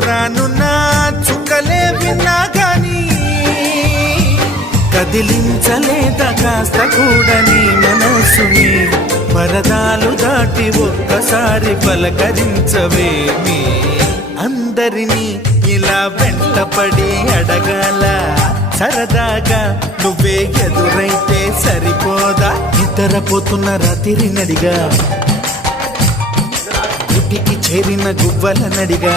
దూరానున్న చుక్కలే విన్నా గాని కదిలించలేదా కాస్త కూడా నీ మనసుని పరదాలు దాటి ఒక్కసారి పలకరించవేమి అందరినీ ఇలా వెంటపడి అడగాల సరదాగా నువ్వే ఎదురైతే సరిపోదా నిద్రపోతున్న రాత్రి నడిగా ఇంటికి చేరిన గువ్వల నడిగా